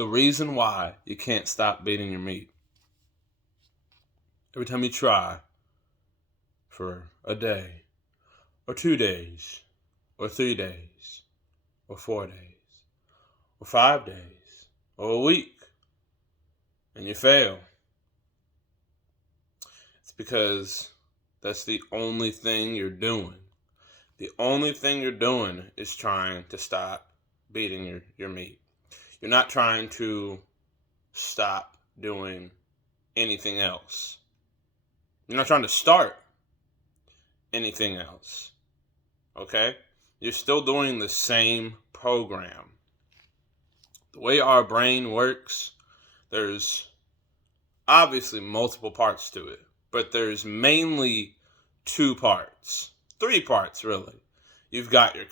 the reason why you can't stop beating your meat. Every time you try for a day, or 2 days, or 3 days, or 4 days, or 5 days, or a week, and you fail, it's because that's the only thing you're doing. The only thing you're doing is trying to stop beating your meat. You're not trying to stop doing anything else. You're not trying to start anything else. Okay? You're still doing the same program. The way our brain works, there's obviously multiple parts to it, but there's mainly 2 parts. 3 parts, really. You've got your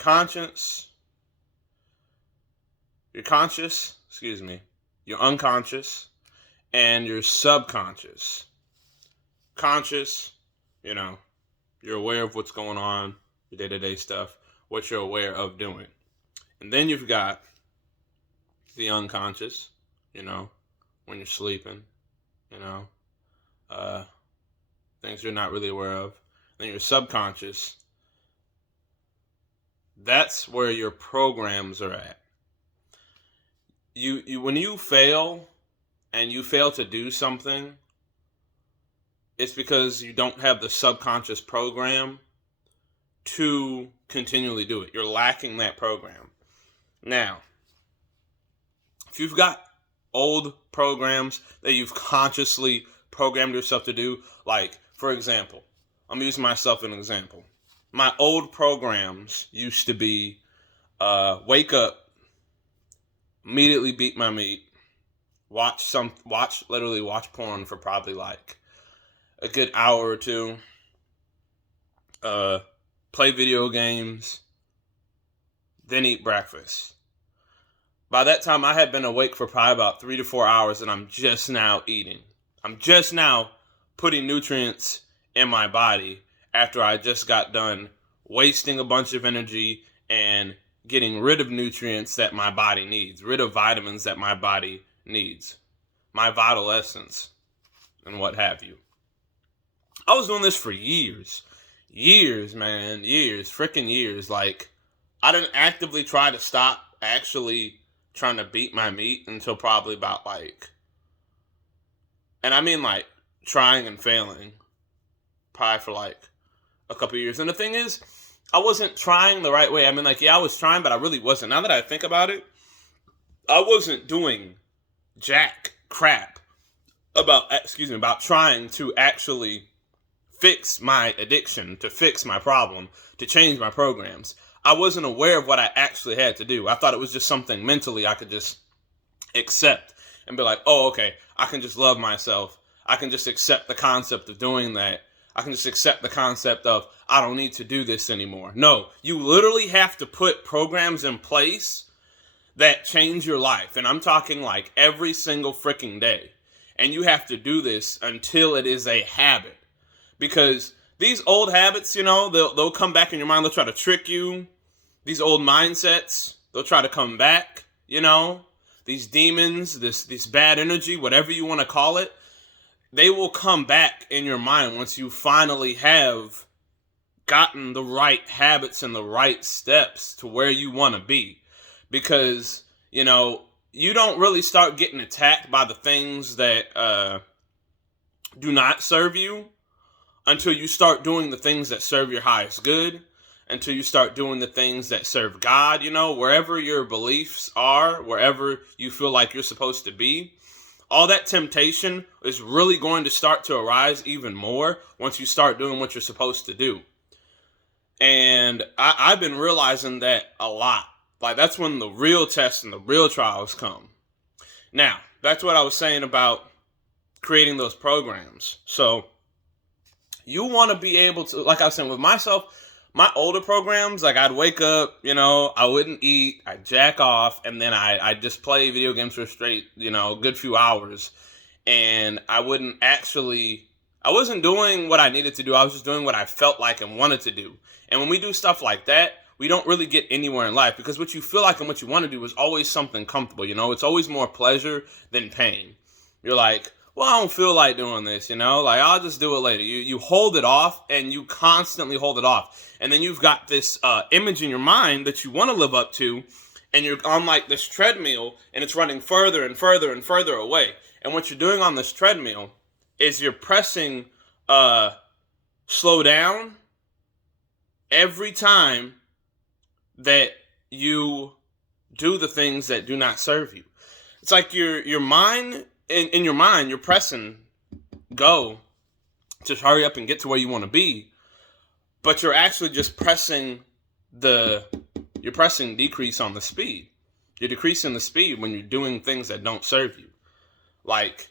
unconscious, and your subconscious. Conscious, you're aware of what's going on, your day-to-day stuff, what you're aware of doing. And then you've got the unconscious, when you're sleeping, things you're not really aware of. Then your subconscious, that's where your programs are at. You when you fail and you fail to do something, it's because you don't have the subconscious program to continually do it. You're lacking that program. Now, if you've got old programs that you've consciously programmed yourself to do, like, for example, I'm using myself as an example. My old programs used to be wake up, immediately beat my meat, watch porn for probably like a good hour or 2, play video games, then eat breakfast. By that time, I had been awake for probably about 3 to 4 hours, and I'm just now eating. I'm just now putting nutrients in my body after I just got done wasting a bunch of energy and getting rid of nutrients that my body needs, rid of vitamins that my body needs, my vital essence, and what have you. I was doing this for years, freaking years. Like, I didn't actively try to stop actually trying to beat my meat until probably about and I mean trying and failing, probably for a couple of years. And the thing is, I wasn't trying the right way. I mean, I was trying, but I really wasn't. Now that I think about it, I wasn't doing jack crap about trying to actually fix my addiction, to fix my problem, to change my programs. I wasn't aware of what I actually had to do. I thought it was just something mentally I could just accept and be like, oh, okay, I can just love myself. I can just accept the concept of doing that. I can just accept the concept of I don't need to do this anymore. No, you literally have to put programs in place that change your life. And I'm talking every single freaking day. And you have to do this until it is a habit. Because these old habits, they'll come back in your mind. They'll try to trick you. These old mindsets, they'll try to come back, These demons, this bad energy, whatever you want to call it, they will come back in your mind once you finally have gotten the right habits and the right steps to where you want to be. Because, you don't really start getting attacked by the things that do not serve you until you start doing the things that serve your highest good, until you start doing the things that serve God, wherever your beliefs are, wherever you feel like you're supposed to be. All that temptation is really going to start to arise even more once you start doing what you're supposed to do. And I've been realizing that a lot. That's when the real tests and the real trials come. Now, that's what I was saying about creating those programs. So, you want to be able to, like I was saying with myself, my older programs, I'd wake up, I wouldn't eat, I'd jack off, and then I'd just play video games for a straight, a good few hours. And I wasn't doing what I needed to do. I was just doing what I felt like and wanted to do. And when we do stuff like that, we don't really get anywhere in life, because what you feel like and what you want to do is always something comfortable. It's always more pleasure than pain. You're like, well, I don't feel like doing this, like I'll just do it later. You hold it off, and you constantly hold it off. And then you've got this image in your mind that you want to live up to, and you're on like this treadmill, and it's running further and further and further away. And what you're doing on this treadmill is you're pressing slow down every time that you do the things that do not serve you. It's like your mind, in your mind, you're pressing go to hurry up and get to where you want to be, but you're actually just pressing decrease on the speed. You're decreasing the speed when you're doing things that don't serve you. Like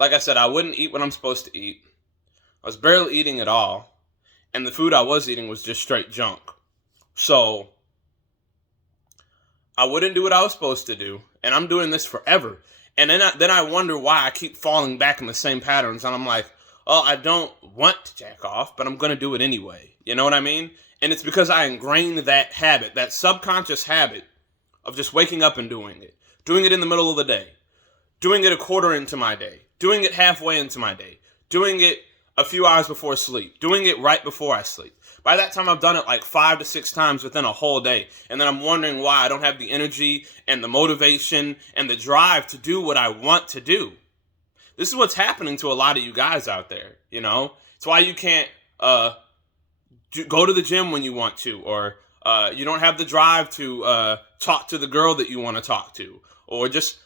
I said, I wouldn't eat what I'm supposed to eat. I was barely eating at all. And the food I was eating was just straight junk. So I wouldn't do what I was supposed to do. And I'm doing this forever. And then I wonder why I keep falling back in the same patterns. And I'm like, oh, I don't want to jack off, but I'm going to do it anyway. You know what I mean? And it's because I ingrained that habit, that subconscious habit of just waking up and doing it. Doing it in the middle of the day. Doing it a quarter into my day. Doing it halfway into my day. Doing it a few hours before sleep. Doing it right before I sleep. By that time, I've done it like 5 to 6 times within a whole day. And then I'm wondering why I don't have the energy and the motivation and the drive to do what I want to do. This is what's happening to a lot of you guys out there, It's why you can't go to the gym when you want to, or you don't have the drive to talk to the girl that you want to talk to, or just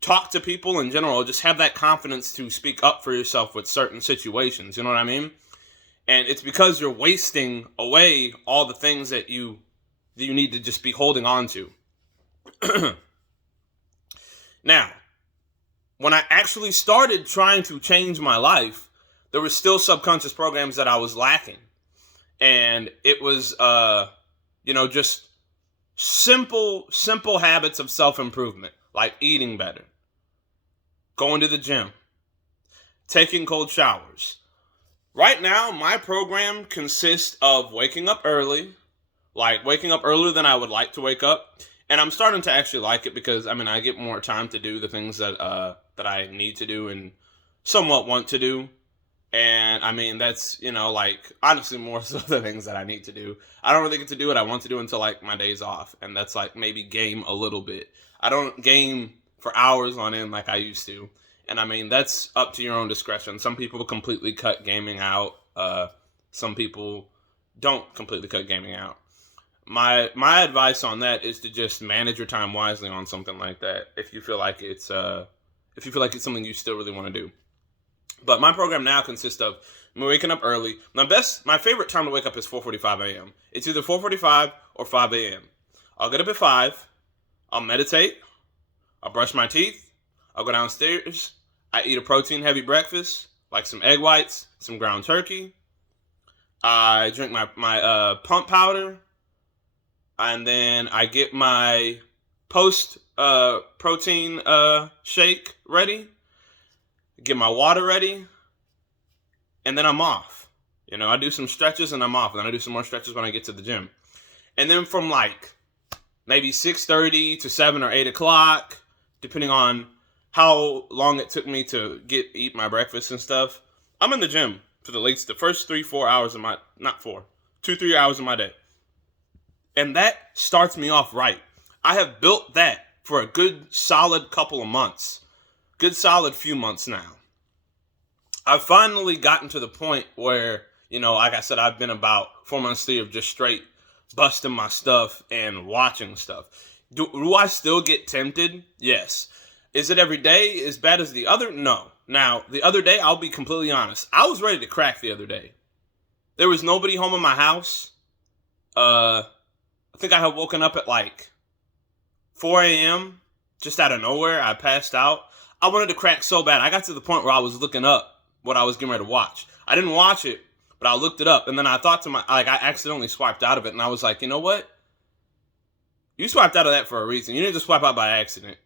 talk to people in general. Just have that confidence to speak up for yourself with certain situations. You know what I mean? And it's because you're wasting away all the things that you need to just be holding on to. Now, when I actually started trying to change my life, there were still subconscious programs that I was lacking. And it was, just simple habits of self-improvement, like eating better, going to the gym, taking cold showers. Right now, my program consists of waking up early, like waking up earlier than I would like to wake up. And I'm starting to actually like it because, I get more time to do the things that I need to do and somewhat want to do. And that's, honestly more so the things that I need to do. I don't really get to do what I want to do until like my days off. And that's like maybe game a little bit. I don't game for hours on end like I used to. And that's up to your own discretion. Some people completely cut gaming out. Some people don't completely cut gaming out. My advice on that is to just manage your time wisely on something like that. If you feel like it's something you still really want to do. But my program now consists of me waking up early. My favorite time to wake up is 4:45 a.m. It's either 4:45 or 5 a.m. I'll get up at 5. I'll meditate. I'll brush my teeth. I'll go downstairs. I eat a protein-heavy breakfast, like some egg whites, some ground turkey. I drink my pump powder. And then I get my post-protein shake ready. Get my water ready. And then I'm off. I do some stretches and I'm off. And then I do some more stretches when I get to the gym. And then from like maybe 6:30 to 7 or 8 o'clock, depending on how long it took me to eat my breakfast and stuff, I'm in the gym for the first 3-4 hours of my, not 4, 2-3 hours of my day. And that starts me off right. I have built that for a good solid couple of months. Good solid few months now. I've finally gotten to the point where, like I said, I've been about 4 months through of just straight busting my stuff and watching stuff. Do I still get tempted? Yes. Is it every day as bad as the other? No. Now, the other day, I'll be completely honest. I was ready to crack the other day. There was nobody home in my house. I think I had woken up at like 4 a.m. just out of nowhere. I passed out. I wanted to crack so bad. I got to the point where I was looking up what I was getting ready to watch. I didn't watch it, but I looked it up. And then I thought I accidentally swiped out of it. And I was like, you know what? You swiped out of that for a reason. You didn't just swipe out by accident.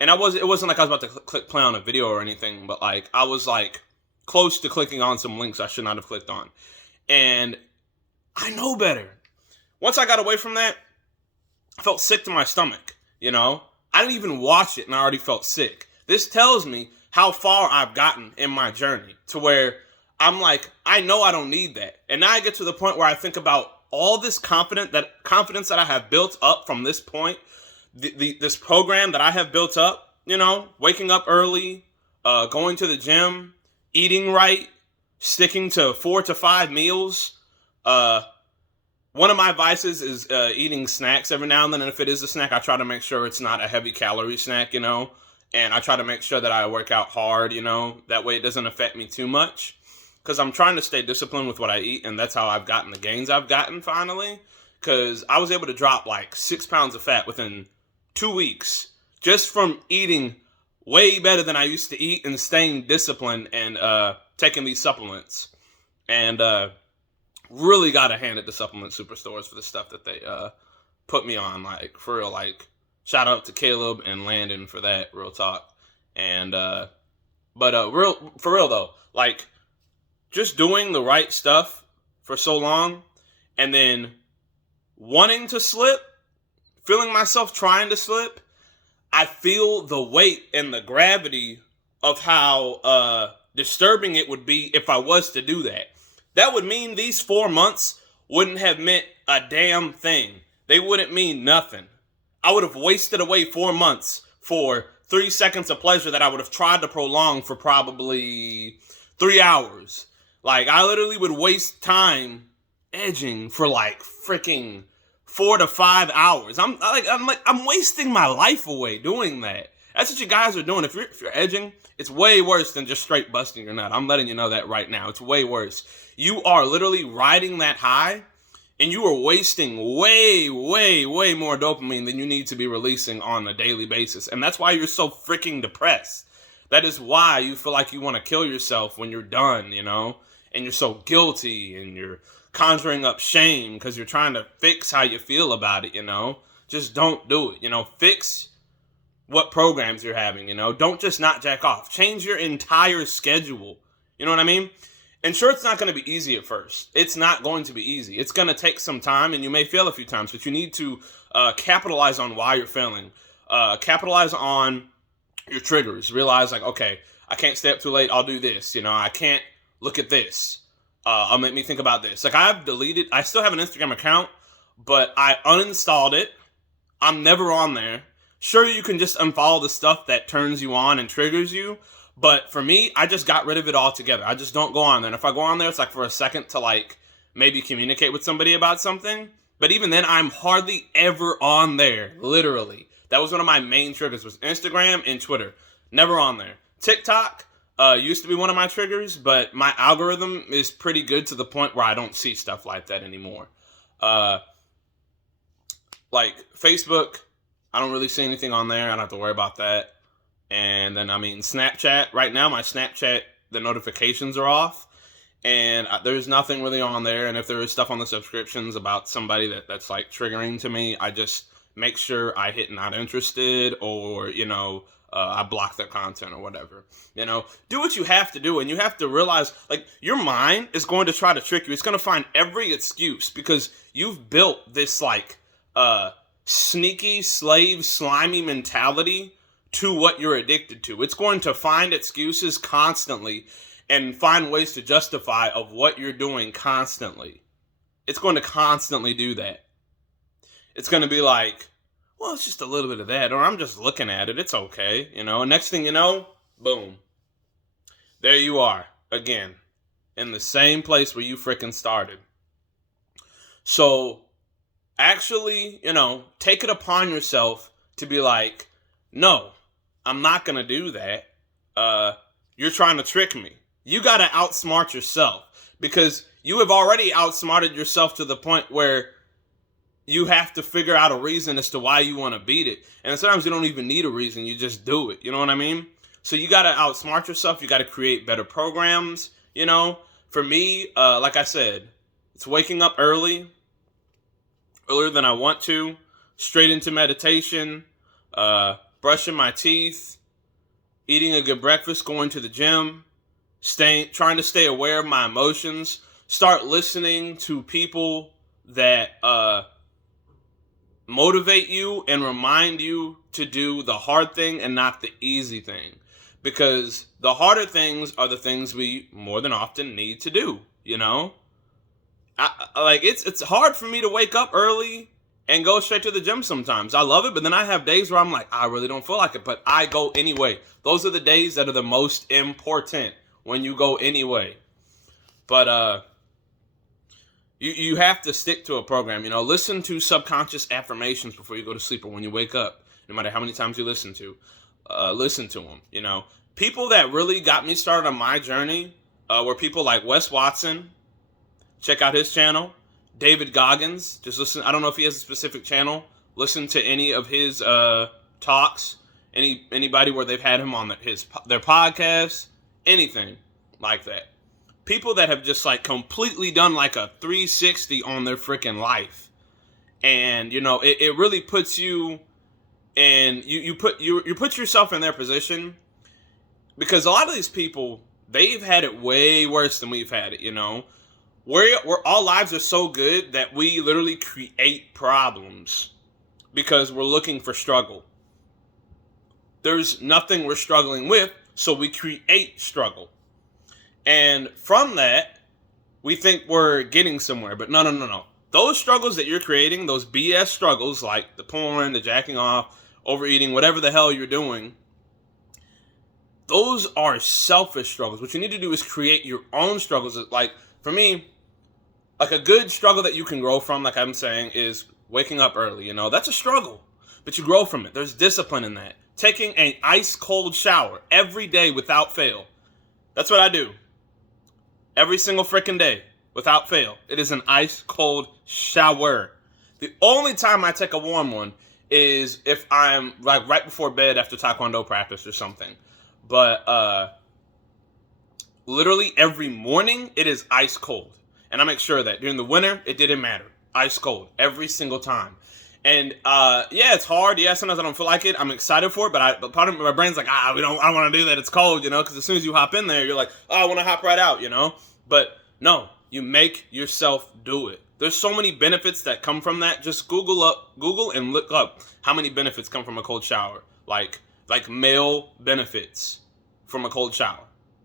And it wasn't like I was about to click play on a video or anything, but like I was like close to clicking on some links I should not have clicked on. And I know better. Once I got away from that, I felt sick to my stomach, you know? I didn't even watch it and I already felt sick. This tells me how far I've gotten in my journey to where I'm like, I know I don't need that. And now I get to the point where I think about all this confidence that I have built up from this point, this program that I have built up, you know, waking up early, going to the gym, eating right, sticking to 4 to 5 meals. One of my vices is eating snacks every now and then. And if it is a snack, I try to make sure it's not a heavy calorie snack, you know. And I try to make sure that I work out hard, you know. That way it doesn't affect me too much. Because I'm trying to stay disciplined with what I eat. And that's how I've gotten the gains I've gotten finally. Because I was able to drop like 6 pounds of fat within 2 weeks. Just from eating way better than I used to eat and staying disciplined and taking these supplements. And really got to hand it to supplement superstores for the stuff that they put me on. Like, for real, like, shout out to Caleb and Landon for that, real talk. And, for real though, like, just doing the right stuff for so long and then wanting to slip, feeling myself trying to slip, I feel the weight and the gravity of how disturbing it would be if I was to do that. That would mean these 4 months wouldn't have meant a damn thing. They wouldn't mean nothing. I would have wasted away 4 months for 3 seconds of pleasure that I would have tried to prolong for probably 3 hours. Like, I literally would waste time edging for like freaking 4 to 5 hours. I'm wasting my life away doing that. That's what you guys are doing. If you're edging, it's way worse than just straight busting your nut. I'm letting you know that right now. It's way worse. You are literally riding that high, and you are wasting way, way, way more dopamine than you need to be releasing on a daily basis. And that's why you're so freaking depressed. That is why you feel like you want to kill yourself when you're done, you know? And you're so guilty, and you're conjuring up shame because you're trying to fix how you feel about it, you know? Just don't do it, you know? Fix what programs you're having, you know? Don't just not jack off. Change your entire schedule. You know what I mean? And sure, it's not going to be easy at first. It's not going to be easy. It's going to take some time, and you may fail a few times, but you need to capitalize on why you're failing. Capitalize on your triggers. Realize, like, okay, I can't stay up too late. I'll do this. You know, I can't look at this. I'll make me think about this. Like, I still have an Instagram account, but I uninstalled it. I'm never on there. Sure, you can just unfollow the stuff that turns you on and triggers you. But for me, I just got rid of it altogether. I just don't go on there. And if I go on there, it's like for a second to like maybe communicate with somebody about something. But even then, I'm hardly ever on there, literally. That was one of my main triggers, was Instagram and Twitter. Never on there. TikTok used to be one of my triggers, but my algorithm is pretty good to the point where I don't see stuff like that anymore. Like Facebook, I don't really see anything on there. I don't have to worry about that. And then, I mean, Snapchat, right now, my Snapchat, the notifications are off. And there's nothing really on there. And if there is stuff on the subscriptions about somebody that's like triggering to me, I just make sure I hit not interested, or, you know, I block their content or whatever. You know, do what you have to do. And you have to realize, like, your mind is going to try to trick you. It's going to find every excuse because you've built this, like, sneaky, slave, slimy mentality to what you're addicted to. It's going to find excuses constantly and find ways to justify of what you're doing constantly. It's going to constantly do that. It's going to be like, well, it's just a little bit of that, or I'm just looking at it. It's okay, you know. And next thing you know, boom. There you are, again, in the same place where you freaking started. So, actually, you know, take it upon yourself to be like, no, I'm not going to do that. You're trying to trick me. You got to outsmart yourself because you have already outsmarted yourself to the point where you have to figure out a reason as to why you want to beat it. And sometimes you don't even need a reason. You just do it. You know what I mean? So you got to outsmart yourself. You got to create better programs. You know, for me, like I said, it's waking up earlier than I want to, straight into meditation, brushing my teeth, eating a good breakfast, going to the gym, trying to stay aware of my emotions, start listening to people that motivate you and remind you to do the hard thing and not the easy thing. Because the harder things are the things we more than often need to do, you know? It's hard for me to wake up early and go straight to the gym sometimes. I love it, but then I have days where I'm like, I really don't feel like it, but I go anyway. Those are the days that are the most important, when you go anyway. But you have to stick to a program. You know, listen to subconscious affirmations before you go to sleep or when you wake up. No matter how many times you listen to them. You know, people that really got me started on my journey were people like Wes Watson. Check out his channel. David Goggins. Just listen. I don't know if he has a specific channel. Listen to any of his talks. Anybody where they've had him on their podcast. Anything like that. People that have just like completely done like a 360 on their freaking life. And you know, it really puts you in, you put yourself in their position, because a lot of these people, they've had it way worse than we've had it, you know. We're our lives are so good that we literally create problems because we're looking for struggle. There's nothing we're struggling with, so we create struggle. And from that, we think we're getting somewhere. But no. Those struggles that you're creating, those BS struggles, like the porn, the jacking off, overeating, whatever the hell you're doing, those are selfish struggles. What you need to do is create your own struggles. Like, for me, like a good struggle that you can grow from, like I'm saying, is waking up early. You know, that's a struggle, but you grow from it. There's discipline in that. Taking an ice cold shower every day without fail. That's what I do. Every single freaking day, without fail. It is an ice cold shower. The only time I take a warm one is if I'm like right before bed after Taekwondo practice or something. But literally every morning, it is ice cold. And I make sure that during the winter, it didn't matter. Ice cold every single time. And yeah, it's hard. Yeah, sometimes I don't feel like it. I'm excited for it, but part of my brain's like, I don't want to do that. It's cold, you know, because as soon as you hop in there, you're like, oh, I want to hop right out, you know. But no, you make yourself do it. There's so many benefits that come from that. Just Google and look up how many benefits come from a cold shower. Like male benefits from a cold shower.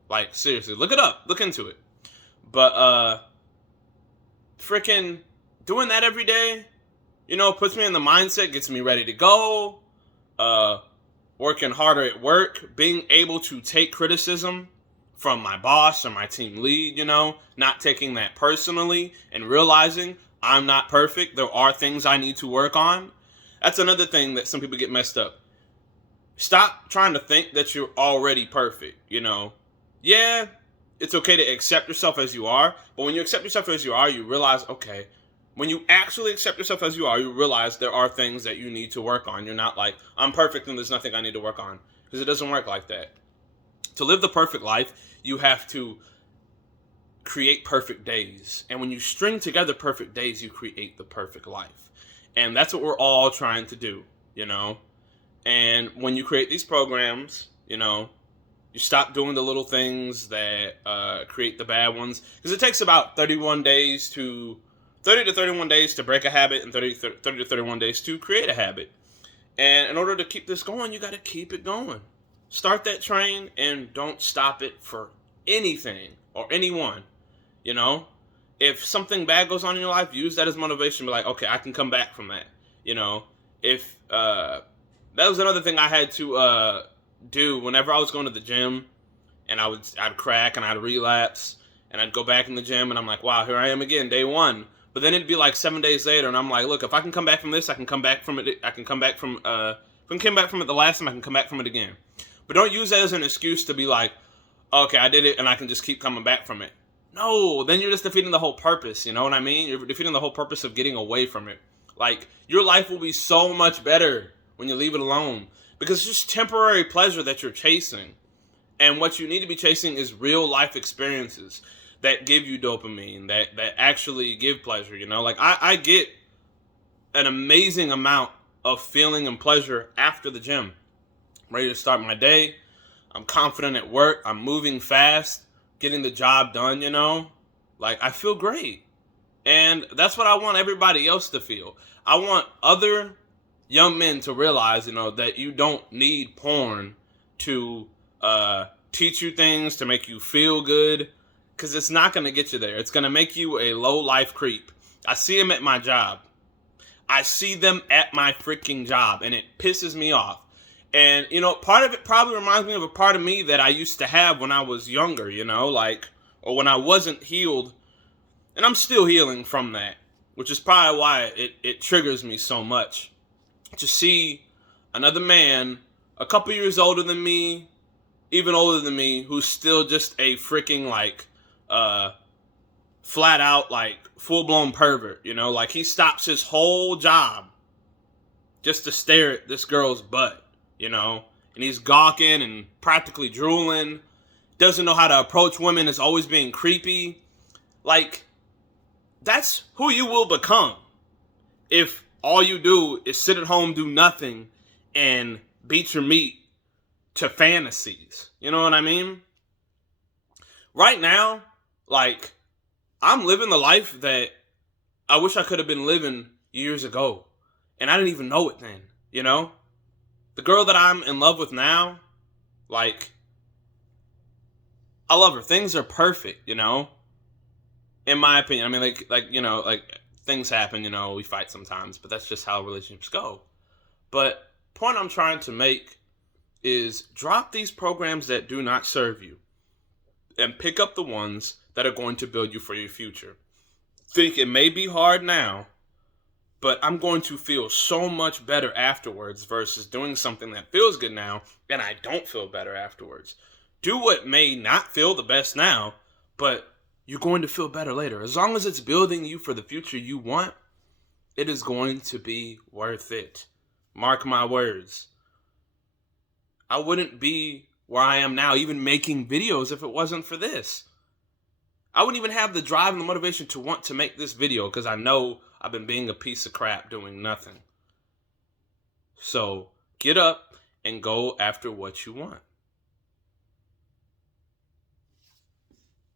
Like, seriously, look it up. Look into it. But freaking doing that every day, you know, puts me in the mindset, gets me ready to go. Working harder at work, being able to take criticism from my boss or my team lead, you know, not taking that personally and realizing I'm not perfect. There are things I need to work on. That's another thing that some people get messed up. Stop trying to think that you're already perfect, you know. Yeah, it's okay to accept yourself as you are, but when you accept yourself as you are, you realize, okay, when you actually accept yourself as you are, you realize there are things that you need to work on. You're not like, I'm perfect and there's nothing I need to work on, because it doesn't work like that. To live the perfect life, you have to create perfect days. And when you string together perfect days, you create the perfect life. And that's what we're all trying to do, you know. And when you create these programs, you know, you stop doing the little things that create the bad ones. Because it takes about 30 to 31 days to break a habit and 30 to 31 days to create a habit. And in order to keep this going, you got to keep it going. Start that train and don't stop it for anything or anyone, you know. If something bad goes on in your life, use that as motivation. Be like, okay, I can come back from that, you know. If that was another thing I had to do whenever I was going to the gym, and I'd crack and I'd relapse, and I'd go back in the gym, and I'm like, wow, here I am again, day one. But then it'd be like 7 days later, and I'm like, look, if I can come back from this, I can come back from it. I can come back from if I came back from it the last time, I can come back from it again. But don't use that as an excuse to be like, okay, I did it, and I can just keep coming back from it. No, then you're just defeating the whole purpose, you know what I mean? You're defeating the whole purpose of getting away from it. Like, your life will be so much better when you leave it alone, because it's just temporary pleasure that you're chasing. And what you need to be chasing is real life experiences that give you dopamine, that actually give pleasure, you know? Like, I get an amazing amount of feeling and pleasure after the gym. I'm ready to start my day. I'm confident at work. I'm moving fast, getting the job done, you know? Like, I feel great. And that's what I want everybody else to feel. I want other young men to realize, that you don't need porn to teach you things, to make you feel good, because it's not going to get you there. It's going to make you a low-life creep. I see them at my job. I see them at my freaking job, and it pisses me off. And, part of it probably reminds me of a part of me that I used to have when I was younger, or when I wasn't healed. And I'm still healing from that, which is probably why it triggers me so much. To see another man, a couple years older than me, even older than me, who's still just a freaking, flat out, full-blown pervert, he stops his whole job just to stare at this girl's butt, and he's gawking and practically drooling, doesn't know how to approach women, is always being creepy. That's who you will become if all you do is sit at home, do nothing, and beat your meat to fantasies. You know what I mean? Right now, I'm living the life that I wish I could have been living years ago. And I didn't even know it then, The girl that I'm in love with now, I love her. Things are perfect, in my opinion. I mean, things happen, we fight sometimes, but that's just how relationships go. But point I'm trying to make is drop these programs that do not serve you and pick up the ones that are going to build you for your future. Think it may be hard now, but I'm going to feel so much better afterwards versus doing something that feels good now and I don't feel better afterwards. Do what may not feel the best now, but you're going to feel better later. As long as it's building you for the future you want, it is going to be worth it. Mark my words. I wouldn't be where I am now, even making videos, if it wasn't for this. I wouldn't even have the drive and the motivation to want to make this video because I know I've been being a piece of crap doing nothing. So get up and go after what you want.